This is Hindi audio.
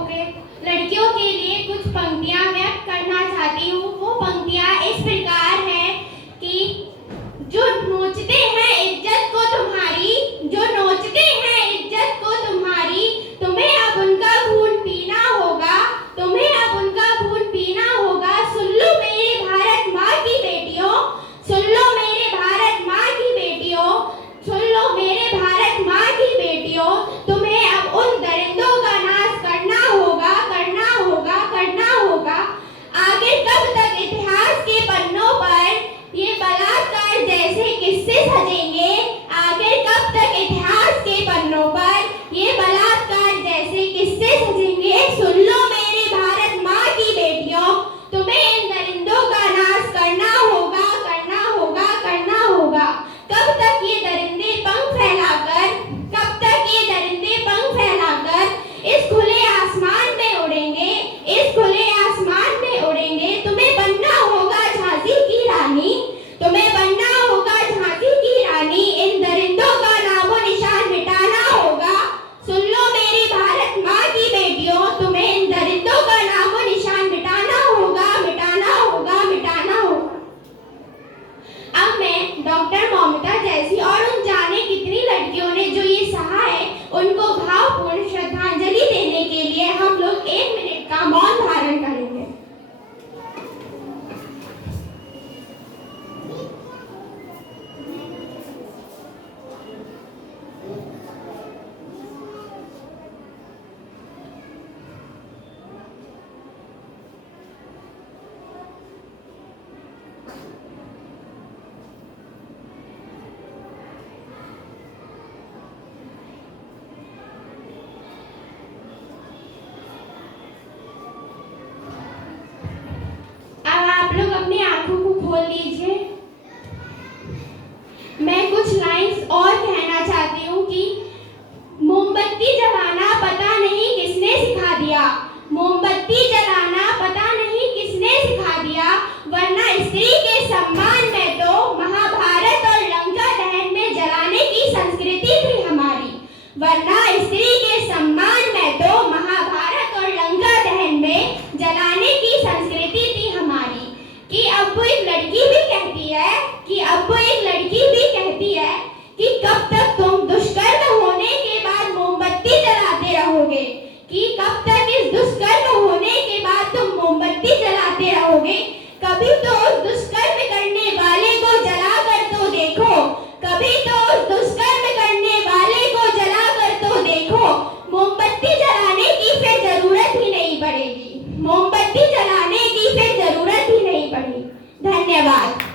ओके, लड़कियों के लिए कुछ पंक्तियां व्यक्त करना चाहती हूँ। वो पंक्तियां इस प्रकार है कि जो नोचते हैं इज्जत को तुम्हारी, जो नोचते हैं इज्जत को तुम्हारी, तुम्हें अब उनका खून पीना होगा, तुम्हें अब उनका खून पीना होगा। सुन लो मेरे भारत माँ की बेटियों, सुन लो मेरे भारत माँ की बेटियों, सुन लो मेरे भारत माँ की बेटियों, तुम्हें अब उन दरिंदों का नाश करना होगा, करना होगा, करना होगा। आगे कब तक इतिहास के पन्नों पर ये बलात्कार जैसे किस्से सजेंगे? आगे कब तक इतिहास के पन्नों पर ये बलात्कार जैसे किस्से सजेंगे? सुन लो मेरे भारत माँ की बेटियों, तुम्हें इन दरिंदों का नाश करना होगा, करना होगा, करना होगा। कब तक ये दरिंदे पंख फैलाकर, कब तक ये दरिंदे पंख फैलाकर इस खुले आसमान में उड़ेंगे, इस खुले आसमान में उड़ेंगे? तुम्हें बनना होगा झांसी की रानी, तुम्हें बनना होगा झांसी की रानी। इन दरिंदों का नामो निशान मिटाना होगा। सुन लो मेरी भारत माँ की बेटियों, तुम्हें इन दरिंदों का नामो निशान मिटाना होगा, मिटाना होगा, मिटाना होगा। अब मैं डॉक्टर ममता जैसी और उन जाने कितनी लड़कियों ने जो ये सहा है, उनको भावपूर्ण श्रद्धांजलि देने के लिए हम लोग 1 मिनट का मौन धारण करेंगे। आप लोग अपनी आंखों को खोल लीजिए। मैं कुछ लाइंस और कहना चाहती हूँ कि मोमबत्ती जलाना पता नहीं किसने सिखा दिया, मोमबत्ती जलाना पता नहीं किसने सिखा दिया, वरना स्त्री के सम्मान में तो महाभारत और लंका दहन में जलाने की संस्कृति थी हमारी, वरना स्त्री के सम्मान में तो महाभारत और लंका दहन में जलाने की संस्कृति थी हमारी। कि अब वो एक लड़की भी कहती है, कि अब वो एक लड़की भी कहती है कि कब तक तुम दुष्कर्म होने के बाद मोमबत्ती जलाते रहोगे, कि कब तक इस दुष्कर्म होने के बाद तुम मोमबत्ती जलाते रहोगे। कभी तो उस दुष्कर्म करने वाले को जला कर तो देखो, कभी तो उस दुष्कर्म करने वाले को जला कर तो देखो। मोमबत्ती जलाने की फिर जरूरत ही नहीं पड़ेगी, मोमबत्ती जलाने की फिर जरूरत ही नहीं पड़ेगी। धन्यवाद।